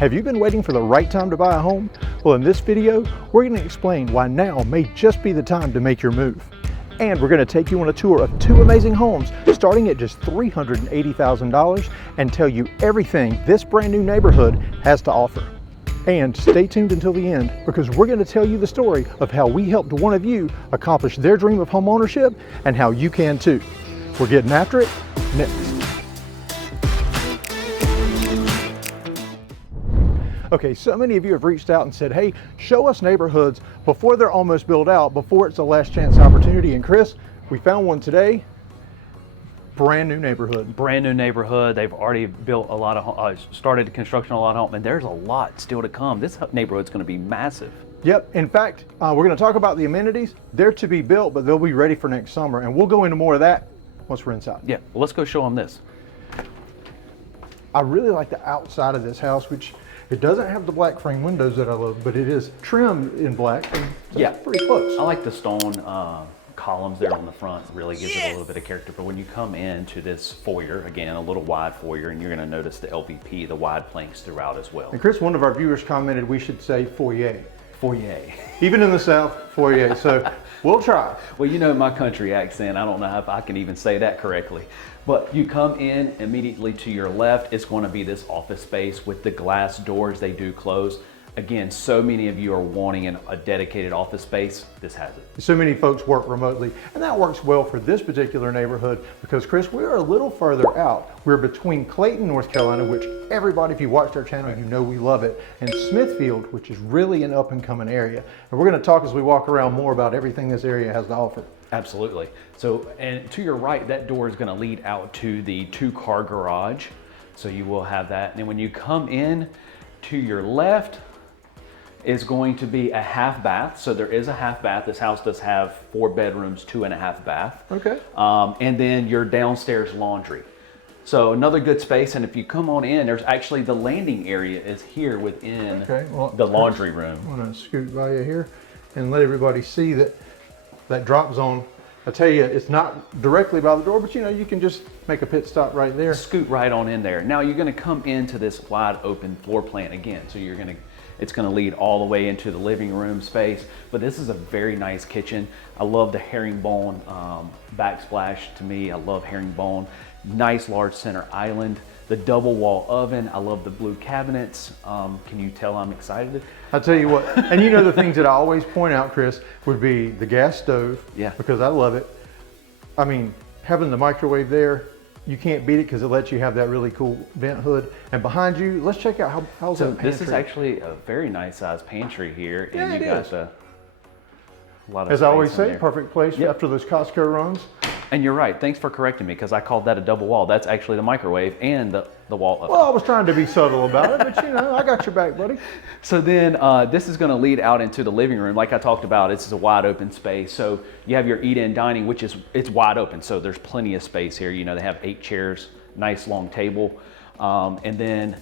Have you been waiting for the right time to buy a home? Well, in this video, we're going to explain why now may just be the time to make your move. And we're going to take you on a tour of two amazing homes starting at just $380,000 and tell you everything this brand new neighborhood has to offer. And stay tuned until the end because we're going to tell you the story of how we helped one of you accomplish their dream of home ownership and how you can too. We're getting after it next. Okay, so many of you have reached out and said, hey, show us neighborhoods before they're almost built out, before it's a last chance opportunity. And Chris, we found one today. Brand new neighborhood. Brand new neighborhood. They've already built a lot of, started construction on a lot of homes, and there's a lot still to come. This neighborhood's going to be massive. Yep. In fact, we're going to talk about the amenities. They're to be built, but they'll be ready for next summer, and we'll go into more of that once we're inside. Yeah. Well, let's go show them this. I really like the outside of this house, which it doesn't have the black frame windows that I love, but it is trimmed in black. So yeah, pretty close. I like the stone columns there on the front. It really gives it a little bit of character. But when you come into this foyer, again, a little wide foyer, and you're going to notice the LVP, the wide planks throughout as well. And Chris, one of our viewers commented we should say foyer. Foyer. Even in the South, foyer. So we'll try. Well, you know my country accent. I don't know if I can even say that correctly. But you come in immediately to your left, it's going to be this office space with the glass doors. They do close. Again, so many of you are wanting a dedicated office space. This has it. So many folks work remotely, and that works well for this particular neighborhood because, Chris, we're a little further out. We're between Clayton, North Carolina, which everybody, if you watched our channel, you know we love it, and Smithfield, which is really an up-and-coming area. And we're going to talk as we walk around more about everything this area has to offer. Absolutely. So, and to your right, that door is going to lead out to the two-car garage. So you will have that. And then when you come in to your left is going to be a half bath. So there is a half bath. This house does have 4 bedrooms, 2.5 bath. Okay. And then your downstairs laundry. So another good space. And if you come on in, there's actually the landing area is here within the laundry room. I'm going to scoot by you here and let everybody see that drop zone. I tell you, it's not directly by the door, but you know, you can just make a pit stop right there. Scoot right on in there. Now you're going to come into this wide open floor plan again. So it's going to lead all the way into the living room space. But this is a very nice kitchen. I love the herringbone backsplash. To me, I love herringbone. Nice large center island. The double wall oven. I love the blue cabinets. Can you tell I'm excited? I'll tell you what, and you know the things that I always point out, Chris, would be the gas stove. Yeah. Because I love it. I mean, having the microwave there, you can't beat it because it lets you have that really cool vent hood. And behind you, let's check out how's that pantry. This is actually a very nice sized pantry here. And you got a lot of As I always say, perfect place after those Costco runs. And you're right. Thanks for correcting me because I called that a double wall. That's actually the microwave and the wall oven. Well, I was trying to be subtle about it, but you know, I got your back, buddy. So then this is going to lead out into the living room. Like I talked about, this is a wide open space. So you have your eat-in dining, which it's wide open. So there's plenty of space here. You know, they have 8 chairs, nice long table. And then...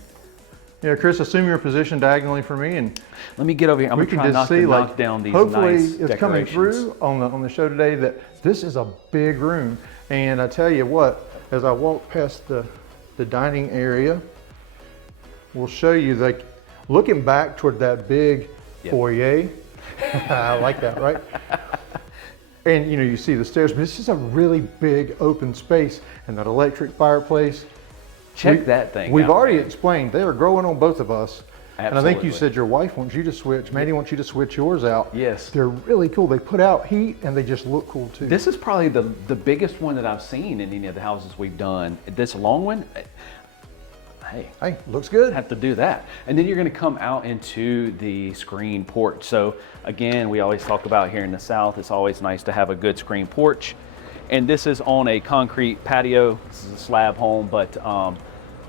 Yeah, Chris, assume your position diagonally for me, and let me get over here. I'm going to try not to knock down these hopefully nice it's coming through on the show today that this is a big room. And I tell you what, as I walk past the dining area, we'll show you, like, looking back toward that big foyer. I like that, right? And you know, you see the stairs, but this is a really big open space, and that electric fireplace. Check that thing. We've already explained they are growing on both of us. Absolutely. And I think you said your wife wants you to switch. Mandy wants you to switch yours out. Yes. They're really cool. They put out heat and they just look cool too. This is probably the biggest one that I've seen in any of the houses we've done. This long one, hey, looks good. Have to do that. And then you're going to come out into the screen porch. So again, we always talk about here in the South, it's always nice to have a good screen porch. And this is on a concrete patio. This is a slab home, but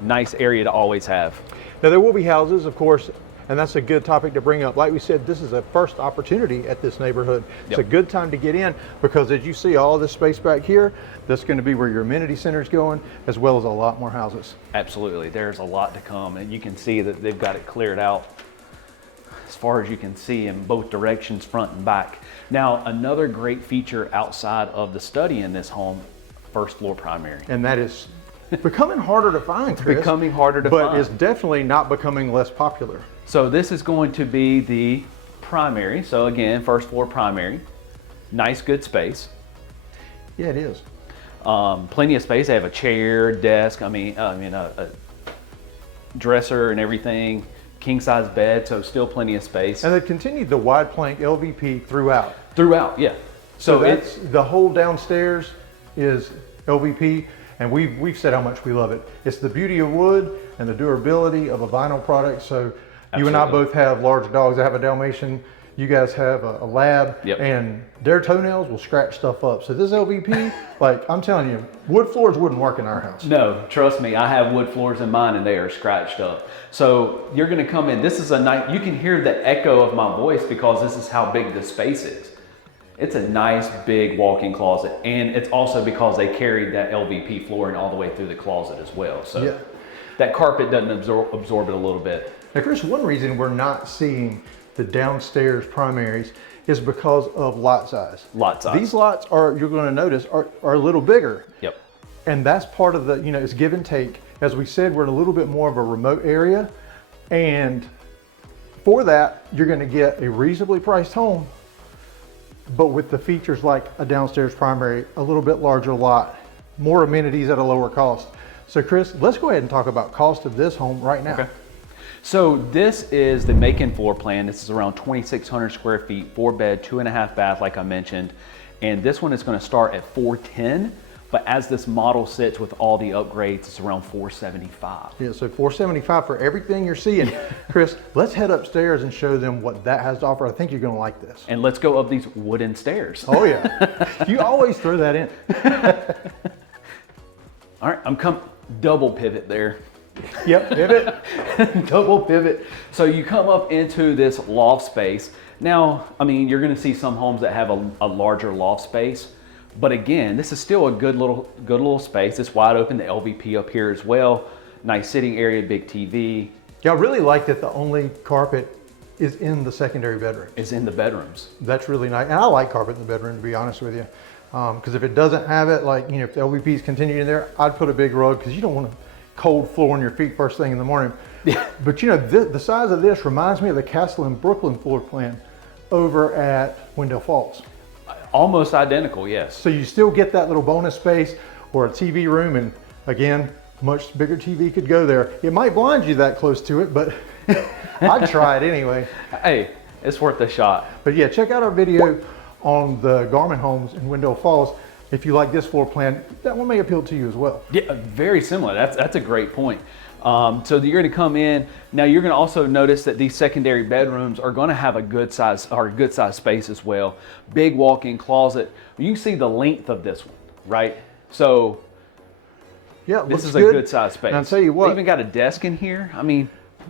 nice area to always have. Now there will be houses, of course, and that's a good topic to bring up. Like we said, this is a first opportunity at this neighborhood. It's a good time to get in because as you see all this space back here, that's going to be where your amenity center is going, as well as a lot more houses. Absolutely. There's a lot to come, and you can see that they've got it cleared out as far as you can see in both directions, front and back. Now, another great feature outside of the study in this home, first floor primary. And that is becoming harder to find, Chris. Becoming harder to find. But it's definitely not becoming less popular. So this is going to be the primary. So again, first floor primary. Nice, good space. Yeah, it is. Plenty of space. They have a chair, desk, a dresser and everything. King size bed, so still plenty of space. And they've continued the wide plank LVP throughout. Throughout, yeah. So that's the whole downstairs is LVP, and we've said how much we love it. It's the beauty of wood and the durability of a vinyl product. So you and I both have large dogs. I have a Dalmatian. You guys have a lab, and their toenails will scratch stuff up. So this LVP, like I'm telling you, wood floors wouldn't work in our house. No, trust me, I have wood floors in mine and they are scratched up. So you're gonna come in, this is a nice, you can hear the echo of my voice because this is how big the space is. It's a nice big walk-in closet, and it's also because they carried that LVP flooring all the way through the closet as well. So that carpet doesn't absorb it a little bit. Now Chris, one reason we're not seeing the downstairs primaries is because of lot size. Lot size. These lots are, you're going to notice, are a little bigger. Yep. And that's part of the, it's give and take. As we said, we're in a little bit more of a remote area. And for that, you're going to get a reasonably priced home, but with the features like a downstairs primary, a little bit larger lot, more amenities at a lower cost. So Chris, let's go ahead and talk about cost of this home right now. Okay. So this is the Macon floor plan. This is around 2,600 square feet, 4-bed, 2.5 bath, like I mentioned. And this one is going to start at $410, but as this model sits with all the upgrades, it's around $475. Yeah, so $475 for everything you're seeing. Chris, let's head upstairs and show them what that has to offer. I think you're going to like this. And let's go up these wooden stairs. Oh yeah, you always throw that in. All right, I'm double pivot there. Yep, pivot. Double pivot. So you come up into this loft space. Now, you're gonna see some homes that have a larger loft space, but again, this is still a good little space. It's wide open, the LVP up here as well. Nice sitting area, big TV. Yeah, I really like that the only carpet is in the secondary bedroom. It's in the bedrooms. That's really nice. And I like carpet in the bedroom, to be honest with you. Because if it doesn't have it, like, if the LVP's continuing there, I'd put a big rug, because you don't want to cold floor on your feet first thing in the morning. Yeah. But the size of this reminds me of the Castle in Brooklyn floor plan over at Wendell Falls. Almost identical, yes. So you still get that little bonus space or a TV room, and again, much bigger TV could go there. It might blind you that close to it, but I'd try it anyway. Hey, it's worth a shot. But yeah, check out our video on the Garment homes in Wendell Falls. If you like this floor plan, that one may appeal to you as well. Yeah, very similar. That's a great point. So you're going to come in. Now you're going to also notice that these secondary bedrooms are going to have a good size space as well. Big walk-in closet. You can see the length of this one, right? So yeah, this is a good size space. And I'll tell you what, they even got a desk in here.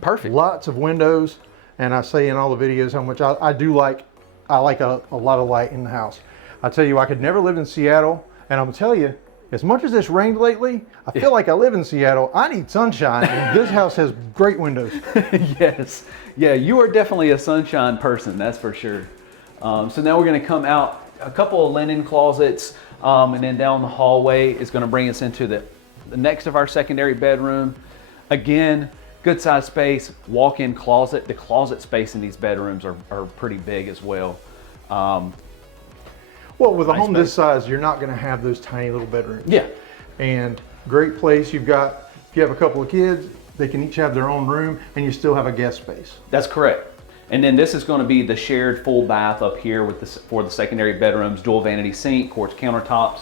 Perfect. Lots of windows, and I say in all the videos how much I like a lot of light in the house. I tell you, I could never live in Seattle, and I'm gonna tell you, as much as it's rained lately, I feel like I live in Seattle. I need sunshine, and this house has great windows. Yes, yeah, you are definitely a sunshine person, that's for sure. So now we're gonna come out, a couple of linen closets, and then down the hallway is gonna bring us into the next of our secondary bedroom. Again, good size space, walk-in closet. The closet space in these bedrooms are pretty big as well. Well, with a home this size, you're not going to have those tiny little bedrooms. Yeah. And great place. If you have a couple of kids, they can each have their own room, and you still have a guest space. That's correct. And then this is going to be the shared full bath up here for the secondary bedrooms, dual vanity sink, quartz countertops,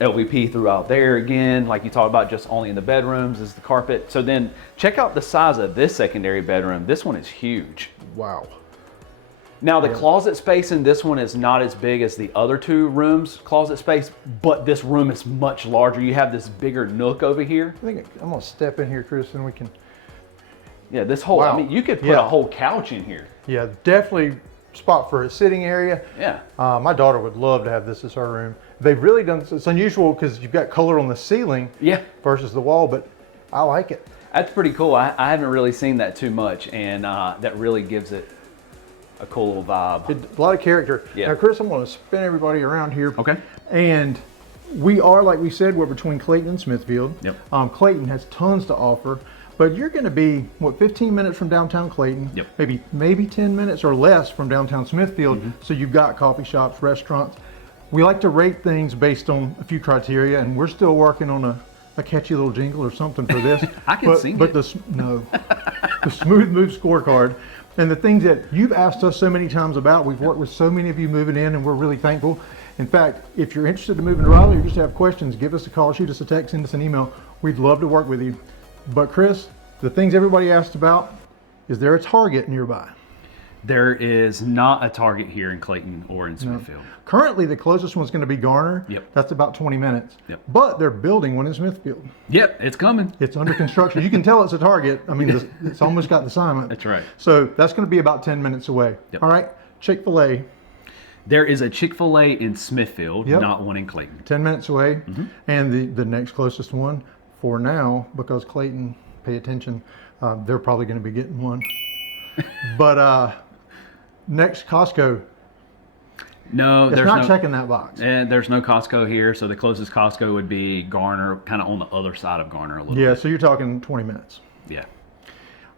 LVP throughout there again, like you talked about, just only in the bedrooms is the carpet. So then check out the size of this secondary bedroom. This one is huge. Wow. Now the closet space in this one is not as big as the other two rooms closet space, but this room is much larger. You have this bigger nook over here. I think I'm gonna step in here, Chris, and we can. Yeah, this whole, Wow. you could put a whole couch in here. Yeah, definitely spot for a sitting area. Yeah. My daughter would love to have this as her room. They've really done, it's unusual because you've got color on the ceiling versus the wall, but I like it. That's pretty cool. I haven't really seen that too much, and that really gives it a cool little vibe. A lot of character. Yeah. Now, Chris, I'm going to spin everybody around here. Okay. And we are, like we said, we're between Clayton and Smithfield. Yep. Clayton has tons to offer, but you're going to be, what, 15 minutes from downtown Clayton? Yep. Maybe 10 minutes or less from downtown Smithfield. So you've got coffee shops, restaurants. We like to rate things based on a few criteria, and we're still working on a catchy little jingle or something for this. I can sing it. The Smooth Move scorecard. And the things that you've asked us so many times about, we've worked with so many of you moving in, and we're really thankful. In fact, if you're interested in moving to Raleigh or just have questions, give us a call, shoot us a text, send us an email. We'd love to work with you. But Chris, the things everybody asked about, is there a Target nearby? There is not a Target here in Clayton or in Smithfield. No. Currently, the closest one's going to be Garner. Yep. That's about 20 minutes. Yep. But they're building one in Smithfield. Yep, it's coming. It's under construction. You can tell it's a Target. I mean, it's almost got the assignment. That's right. So that's going to be about 10 minutes away. Yep. All right, Chick-fil-A. There is a Chick-fil-A in Smithfield, Yep. not one in Clayton. 10 minutes away. And the next closest one for now, because Clayton, pay attention, they're probably going to be getting one. But next, Costco. No, It's there's not no, checking that box. and there's no Costco here, so the closest Costco would be Garner, kind of on the other side of Garner a little Yeah, bit. so you're talking 20 minutes. Yeah.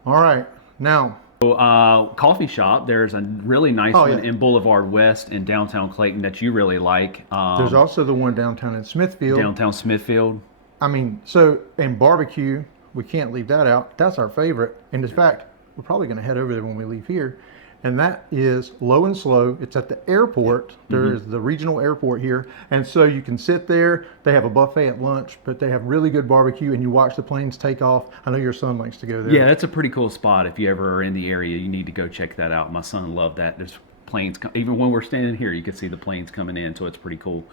All right, now. So, coffee shop, there's a really nice Oh, one yeah. in Boulevard West in downtown Clayton that you really like. There's also the one downtown in Smithfield. Downtown Smithfield. I mean, so, and barbecue, we can't leave that out. That's our favorite. And in fact, we're probably going to head over there when we leave here. And that is Low and Slow. It's at the airport. There is the regional airport here. And so you can sit there. They have a buffet at lunch, but they have really good barbecue, and you watch the planes take off. I know your son likes to go there. Yeah, that's a pretty cool spot. If you ever are in the area, you need to go check that out. My son loved that. There's planes, even when we're standing here, you can see the planes coming in, so it's pretty cool.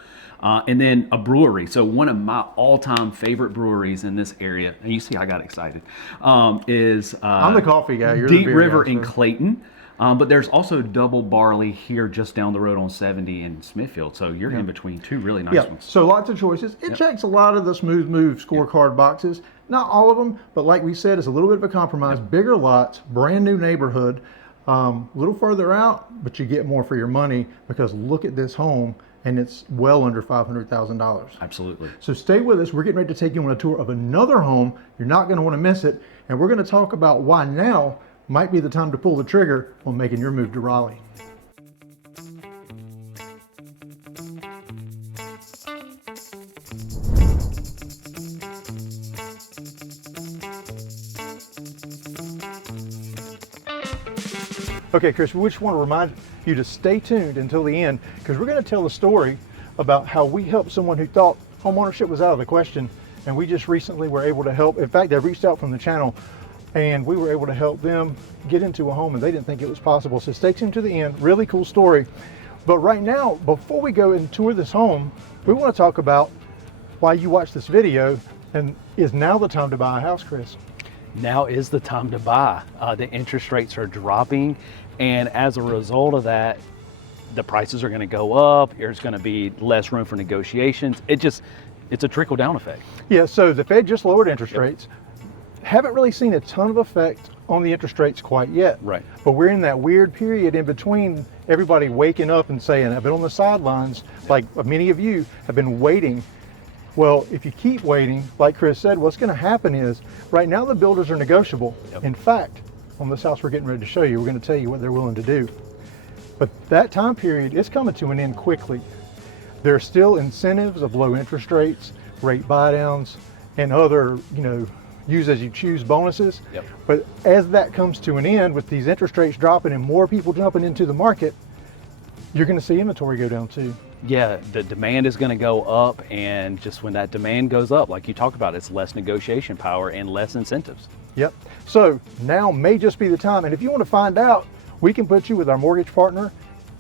And then a brewery. So one of my all-time favorite breweries in this area, and you see I got excited, is I'm the coffee guy. You're the Deep beer River guy, in so. Clayton. But there's also Double Barley here just down the road on 70 in Smithfield. So you're in between two really nice Yeah, ones. so lots of choices. It checks a lot of the Smooth Move scorecard boxes. Not all of them, but like we said, it's a little bit of a compromise. Bigger lots, brand new neighborhood, a little further out, but you get more for your money because look at this home, and it's well under $500,000. Absolutely. So stay with us. We're getting ready to take you on a tour of another home. You're not going to want to miss it, and we're going to talk about why now might be the time to pull the trigger on making your move to Raleigh. Okay, Chris, we just want to remind you to stay tuned until the end because we're going to tell a story about how we helped someone who thought homeownership was out of the question, and we just recently were able to help. In fact, they reached out from the channel, and we were able to help them get into a home, and they didn't think it was possible. So stay tuned to the end. Really cool story. But right now, before we go and tour this home, we want to talk about why you watch this video, and is now the time to buy a house, Chris? Now is the time to buy. The interest rates are dropping, and as a result of that, the prices are going to go up. There's going to be less room for negotiations. It's a trickle down effect. Yeah, so the Fed just lowered interest rates. Haven't really seen a ton of effect on the interest rates quite yet. Right. But we're in that weird period in between everybody waking up and saying, I've been on the sidelines, like many of you have been waiting. Well, if you keep waiting, like Chris said, what's going to happen is right now the builders are negotiable. Yep. In fact, on this house we're getting ready to show you, we're going to tell you what they're willing to do. But that time period is coming to an end quickly. There are still incentives of low interest rates, rate buy downs, and other, use as you choose bonuses. Yep. But as that comes to an end with these interest rates dropping and more people jumping into the market, you're going to see inventory go down too. Yeah, the demand is going to go up, and just when that demand goes up, like you talked about, it's less negotiation power and less incentives. Yep. So now may just be the time. And if you want to find out, we can put you with our mortgage partner,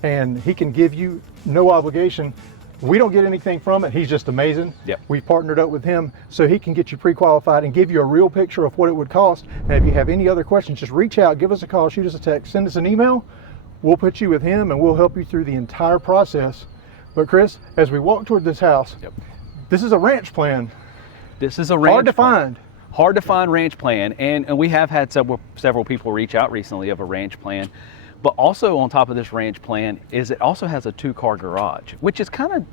and he can give you no obligation. We don't get anything from it. He's just amazing. Yep. We've partnered up with him so he can get you pre-qualified and give you a real picture of what it would cost. And if you have any other questions, just reach out, give us a call, shoot us a text, send us an email. We'll put you with him and we'll help you through the entire process. But Chris, as we walk toward this house, Yep. This is a ranch plan. This is a ranch Hard to plan. find. Hard to find ranch plan, and we have had several people reach out recently of a ranch plan. But also on top of this ranch plan is it also has a 2-car garage, which is kind of,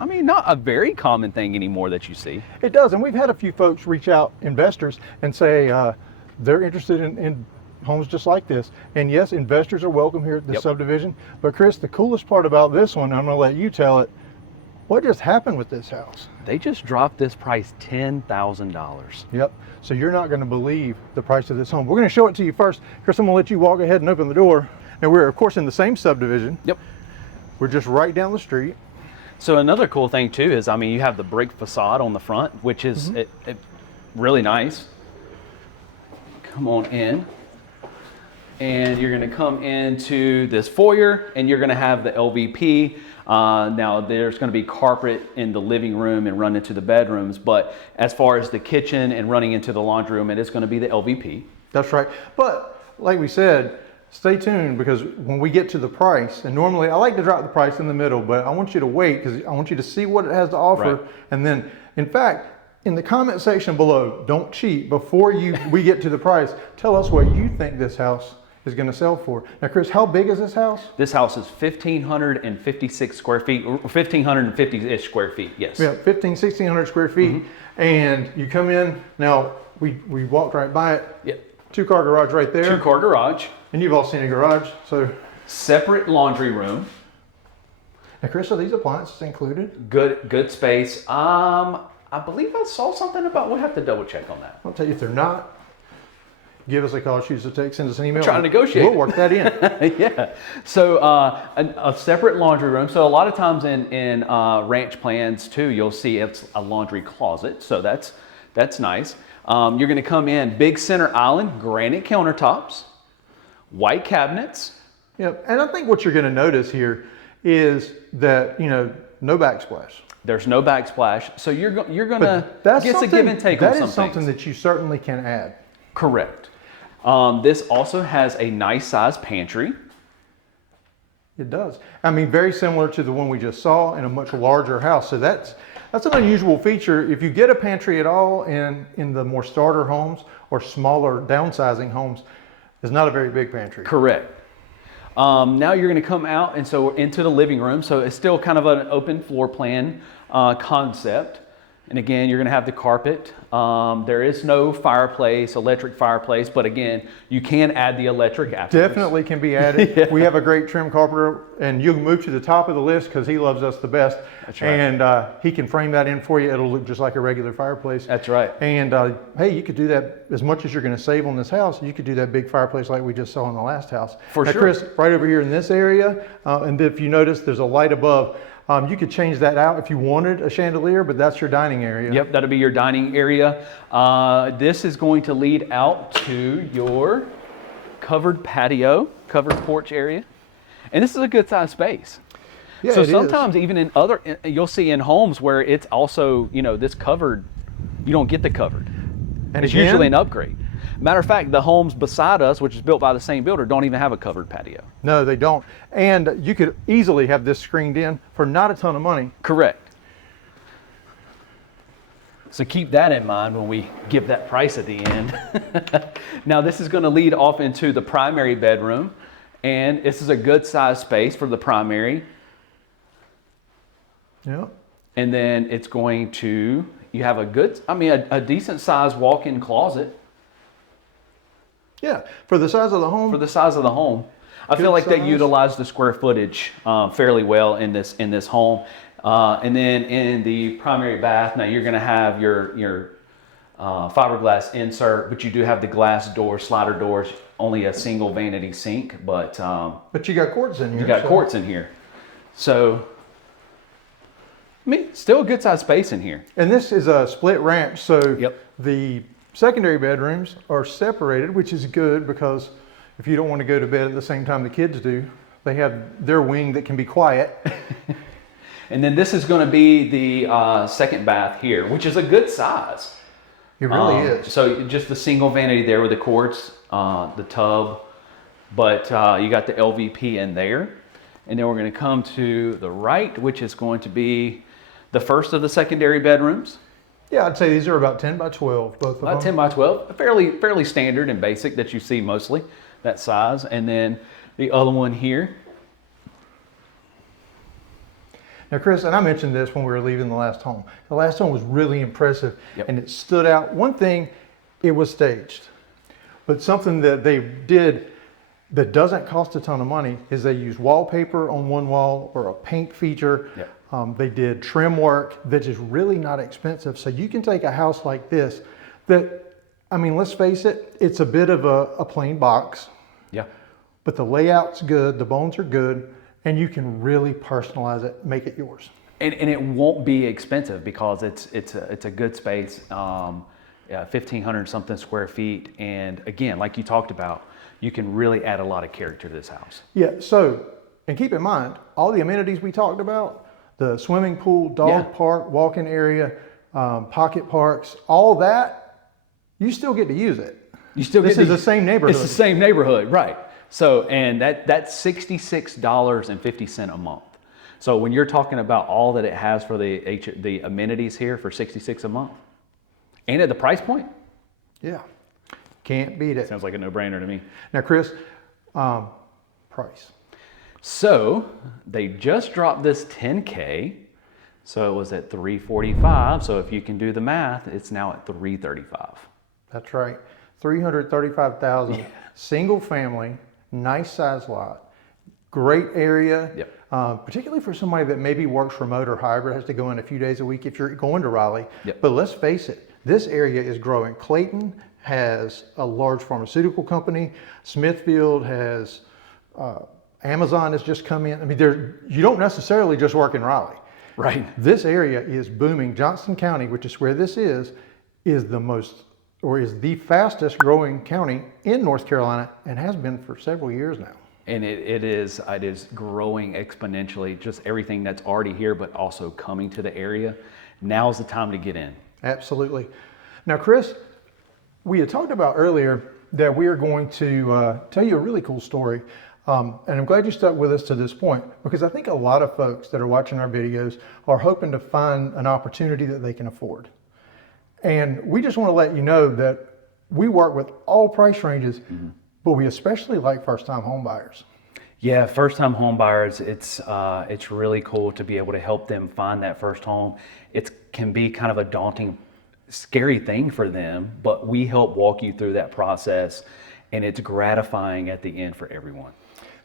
I mean, not a very common thing anymore that you see. It does, and we've had a few folks reach out, investors, and say they're interested in homes just like this. And yes, investors are welcome here at this subdivision. But Chris, the coolest part about this one, I'm going to let you tell it. What just happened with this house? They just dropped this price $10,000. Yep. So you're not going to believe the price of this home. We're going to show it to you first. Chris, I'm going to let you walk ahead and open the door. Now we're of course in the same subdivision. Yep. We're just right down the street. So another cool thing too is, I mean, you have the brick facade on the front, which is really nice. Come on in. And you're going to come into this foyer and you're going to have the LVP. Now there's going to be carpet in the living room and run into the bedrooms, but as far as the kitchen and running into the laundry room, it is going to be the LVP. That's right. But like we said, stay tuned, because when we get to the price, and normally I like to drop the price in the middle, but I want you to wait because I want you to see what it has to offer. Right. And then, in fact, in the comment section below, don't cheat. Before we get to the price, tell us what you think this house is going to sell for. Now, Chris, how big is this house? This house is 1,556 square feet, or 1,550-ish square feet, yes. Yeah, 1,600 square feet. And you come in, now we walked right by it. Yep. 2-car garage right there. 2-car garage. And you've all seen a garage, so. Separate laundry room. Now, Chris, are these appliances included? Good space. I believe I saw something about, we'll have to double check on that. I'll tell you, if they're not, give us a call, shoot us a text, send us an email. Try to negotiate. We'll work that in. Yeah. So a separate laundry room. So a lot of times in ranch plans too, you'll see it's a laundry closet. So that's nice. You're going to come in, big center island, granite countertops, white cabinets. Yep. And I think what you're going to notice here is that, no backsplash. There's no backsplash. So you're going to get a give and take on some things. That is something that you certainly can add. Correct. This also has a nice sized pantry. It does. I mean, very similar to the one we just saw in a much larger house. So that's an unusual feature. If you get a pantry at all in the more starter homes or smaller downsizing homes, it's not a very big pantry. Correct. Now you're going to come out, and so we're into the living room. So it's still kind of an open floor plan concept. And again, you're going to have the carpet. There is no fireplace, electric fireplace, but again, you can add the electric afterwards. Definitely can be added. Yeah. We have a great trim carpenter, and you can move to the top of the list because he loves us the best. That's right. And he can frame that in for you. It'll look just like a regular fireplace. That's right. And hey, you could do that as much as you're going to save on this house. You could do that big fireplace like we just saw in the last house. For now, sure. Chris, right over here in this area, and if you notice, there's a light above. You could change that out if you wanted a chandelier, but that's your dining area. Yep, that'll be your dining area. This is going to lead out to your covered patio, covered porch area. And this is a good sized space. Yeah, so it sometimes is. even you'll see in homes where it's also, this covered, you don't get the covered. And it's usually an upgrade. Matter of fact, the homes beside us, which is built by the same builder, don't even have a covered patio. No, they don't. And you could easily have this screened in for not a ton of money. Correct. So keep that in mind when we give that price at the end. Now this is going to lead off into the primary bedroom, and this is a good size space for the primary. Yeah. And then it's going to, you have a decent sized walk-in closet. Yeah, for the size of the home. For the size of the home. I feel like they utilize the square footage fairly well in this home. And then in the primary bath, now you're going to have your fiberglass insert, but you do have the glass door, slider doors, only a single vanity sink, but you got quartz in here. You got quartz in here. So, I mean, still a good sized space in here. And this is a split ranch, so Yep. the secondary bedrooms are separated, which is good because if you don't want to go to bed at the same time the kids do, they have their wing that can be quiet. And then this is going to be the second bath here, which is a good size. It really is. So just the single vanity there with the quartz, the tub, but you got the LVP in there. And then we're going to come to the right, which is going to be the first of the secondary bedrooms. Yeah, I'd say these are about 10 by 12, both of them. 10 by 12, fairly standard and basic that you see mostly, that size. And then The other one here. Now, Chris, and I mentioned this when we were leaving the last home. The last home was really impressive, and it stood out. One thing, it was staged. But something that they did that doesn't cost a ton of money is they used wallpaper on one wall or a paint feature. They did trim work that's just really not expensive. So you can take a house like this that, I mean, let's face it, it's a bit of a plain box. Yeah. But the layout's good, the bones are good, and you can really personalize it, make it yours. And it won't be expensive because it's a good space, 1,500 something square feet. And again, like you talked about, you can really add a lot of character to this house. Yeah, so, and keep in mind, all the amenities we talked about, the swimming pool, dog park, walking area, pocket parks, all that, you still get to use it. You still get This is the same neighborhood. It's the same neighborhood, right. So, and that's $66.50 a month. So when you're talking about all that it has for the amenities here for $66 a month, and at the price point, yeah, can't beat it. Sounds like a no-brainer to me. Now, Chris, price. So they just dropped this 10K. So it was at $345. So if you can do the math, it's now at $335. That's right. $335,000, single family, nice size lot, great area. Particularly for somebody that maybe works remote or hybrid, has to go in a few days a week if you're going to Raleigh. But let's face it, this area is growing. Clayton has a large pharmaceutical company. Smithfield has, Amazon has just come in. I mean, you don't necessarily just work in Raleigh. Right. This area is booming. Johnston County, which is where this is the most, or is the fastest growing county in North Carolina and has been for several years now. And it is growing exponentially, just everything that's already here, but also coming to the area. Now's the time to get in. Absolutely. Now, Chris, we had talked about earlier that we are going to tell you a really cool story. And I'm glad you stuck with us to this point, because I think a lot of folks that are watching our videos are hoping to find an opportunity that they can afford. And we just want to let you know that we work with all price ranges, but we especially like first-time home buyers. Yeah, first-time home buyers, it's really cool to be able to help them find that first home. It can be kind of a daunting, scary thing for them, but we help walk you through that process, and it's gratifying at the end for everyone.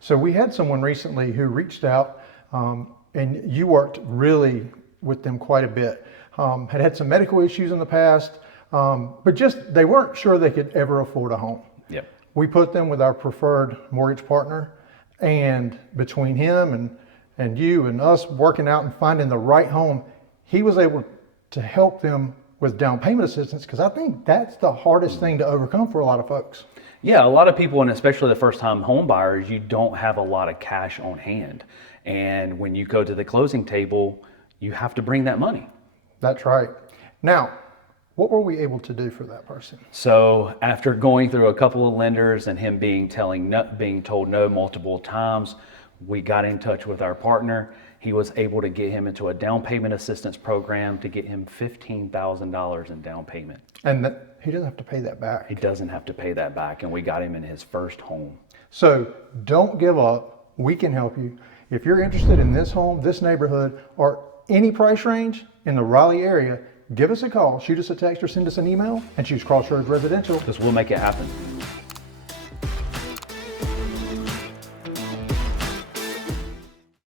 So we had someone recently who reached out, and you worked really with them quite a bit. Had some medical issues in the past, but just they weren't sure they could ever afford a home. Yep. We put them with our preferred mortgage partner, and between him and you and us working out and finding the right home, he was able to help them with down payment assistance, because I think that's the hardest thing to overcome for a lot of folks. Yeah, a lot of people, and especially the first-time home buyers, you don't have a lot of cash on hand. And when you go to the closing table, you have to bring that money. That's right. Now, what were we able to do for that person? So after going through a couple of lenders and him being told no multiple times, we got in touch with our partner. He was able to get him into a down payment assistance program to get him $15,000 in down payment. And he doesn't have to pay that back. He doesn't have to pay that back, and we got him in his first home. So don't give up. We can help you. If you're interested in this home, this neighborhood, or any price range in the Raleigh area, give us a call, shoot us a text, or send us an email, and choose Crossroads Residential. Because we'll make it happen.